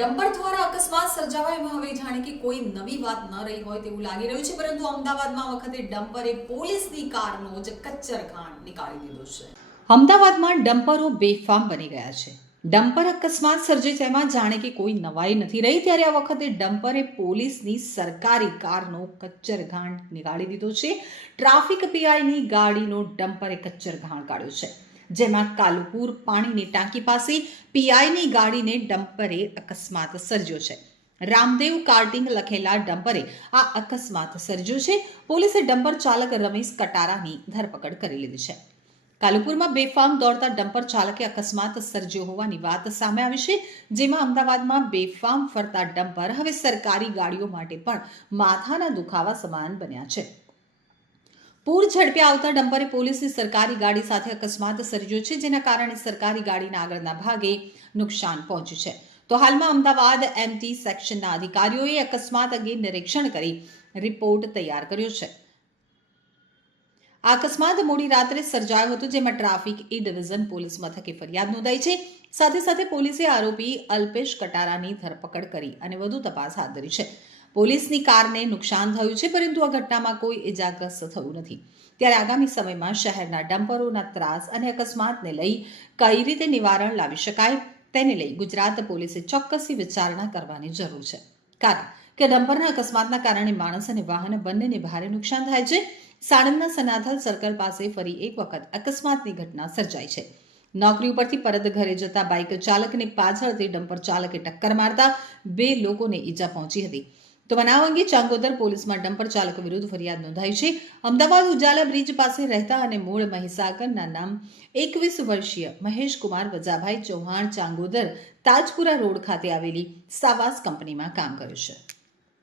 Dumper દ્વારા અકસ્માત સર્જાવા એમાં હવે જાણે કે કોઈ નવી વાત ન રહી હોય તેવું લાગી રહ્યું છે, પરંતુ અમદાવાદમાં વખતે ડમ્પરે પોલીસની કારનો જ કચ્ચર ખાંડ નીકાળી દીધો છે. અમદાવાદમાં ડમ્પરો બેફામ બની ગયા છે. ડમ્પર અકસ્માત સર્જે તેમાં જાણે કે કોઈ નવાઈ નથી રહી, ત્યારે આ વખતે ડમ્પરે પોલીસની સરકારી કારનો કચ્ચર ઘાણ નીકાળી દીધો છે. ટ્રાફિક પીઆઈની ગાડીનો ડમ્પરે કચ્ચર ઘાણ કાઢ્યો છે. જેમાં કાલુપુર પાણીની ટાંકી પાસે પીઆઈની ગાડીને ડમ્પરે અકસ્માત સર્જ્યો છે. રામદેવ કાર્ટિંગ લખેલા ડમ્પરે આ અકસ્માત સર્જ્યો છે. પોલીસે ડમ્પર ચાલક રમેશ કટારાની ધરપકડ કરી લીધી છે. કાલુપુરમાં બેફામ દોડતા ડમ્પર ચાલકે અકસ્માત સર્જ્યો હોવાની વાત સામે આવી છે, જેમાં અમદાવાદમાં બેફામ ફરતા ડમ્પર હવે સરકારી ગાડીઓ માટે પણ માથાના દુખાવા સમાન બન્યા છે. પૂર ઝડપે આવતા ડમ્પરે પોલીસની સરકારી ગાડી સાથે અકસ્માત સર્જ્યો છે, જેના કારણે સરકારી ગાડીના આગળના ભાગે નુકસાન પહોંચ્યું છે. તો હાલમાં અમદાવાદ એમટી સેક્શનના અધિકારીઓએ અકસ્માત અંગે નિરીક્ષણ કરી રિપોર્ટ તૈયાર કર્યો છે. આ અકસ્માત મોડી રાત્રે સર્જાયો હતો, જેમાં ટ્રાફિક એ ડિવિઝન પોલીસ મથકે ફરિયાદ નોંધાઈ છે. સાથે સાથે પોલીસે આરોપી અલ્પેશ કટારાની ધરપકડ કરી અને વધુ તપાસ હાથ ધરી છે. પોલીસની કારને નુકસાન થયું છે, પરંતુ આ ઘટનામાં કોઈ ઇજાગ્રસ્ત થયું નથી. ત્યારે આગામી સમયમાં શહેરના ડમ્પરોના ત્રાસ અને અકસ્માતને લઈ કઈ રીતે નિવારણ લાવી શકાય તેને લઈ ગુજરાત પોલીસે ચોક્કસી વિચારણા કરવાની જરૂર છે. કારણ કે ડમ્પરના અકસ્માતના કારણે માણસ અને વાહન બંનેને ભારે નુકસાન થાય છે. સાણંદના સનાથલ સર્કલ પાસે ફરી એક વખત અકસ્માતની ઘટના સર્જાઈ છે. નોકરી ઉપરથી પરત ઘરે જતા બાઇક ચાલકને પાછળથી ડમ્પર ચાલકે ટક્કર મારતા બે લોકોને ઈજા પહોંચી હતી. તો બનાવ અંગે ચાંગોદર પોલીસમાં ડમ્પર ચાલક વિરુદ્ધ ફરિયાદ નોંધાઈ છે. અમદાવાદ ઉજાલા બ્રિજ પાસે રહેતા અને મૂળ મહીસાગરના નામ એકવીસ વર્ષીય મહેશ કુમાર વજાભાઈ ચૌહાણ ચાંગોદર તાજપુરા રોડ ખાતે આવેલી સાવાસ કંપનીમાં કામ કરે છે.